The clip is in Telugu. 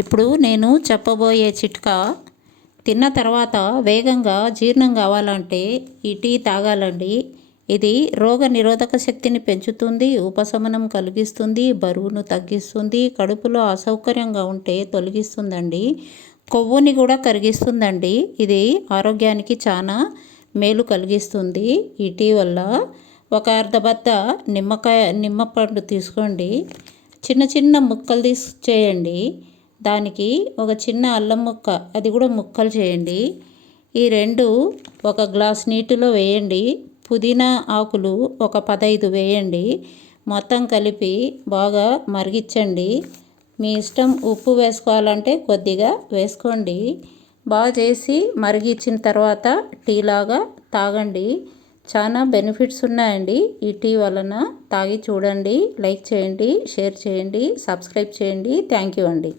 ఇప్పుడు నేను చెప్పబోయే చిట్కా తిన్న తర్వాత వేగంగా జీర్ణం కావాలంటే ఈ టీ తాగాలండి. ఇది రోగ నిరోధక శక్తిని పెంచుతుంది, ఉపశమనం కలిగిస్తుంది, బరువును తగ్గిస్తుంది, కడుపులో అసౌకర్యంగా ఉంటే తొలగిస్తుందండి, కొవ్వుని కూడా కరిగిస్తుందండి. ఇది ఆరోగ్యానికి చాలా మేలు కలిగిస్తుంది. ఈ టీ వల్ల ఒక అర్ధబద్ద నిమ్మపండు తీసుకోండి, చిన్న చిన్న ముక్కలు చేయండి. దానికి ఒక చిన్న అల్లం ముక్క, అది కూడా ముక్కలు చేయండి. ఈ రెండు ఒక గ్లాస్ నీటిలో వేయండి. పుదీనా ఆకులు ఒక 15 వేయండి. మొత్తం కలిపి బాగా మరిగించండి. మీ ఇష్టం, ఉప్పు వేసుకోవాలంటే కొద్దిగా వేసుకోండి. బాగా చేసి మరిగించిన తర్వాత టీ లాగా తాగండి. చాలా బెనిఫిట్స్ ఉన్నాయండి ఈ టీ వలన. తాగి చూడండి. లైక్ చేయండి, షేర్ చేయండి, సబ్స్క్రైబ్ చేయండి. థ్యాంక్ యూ అండి.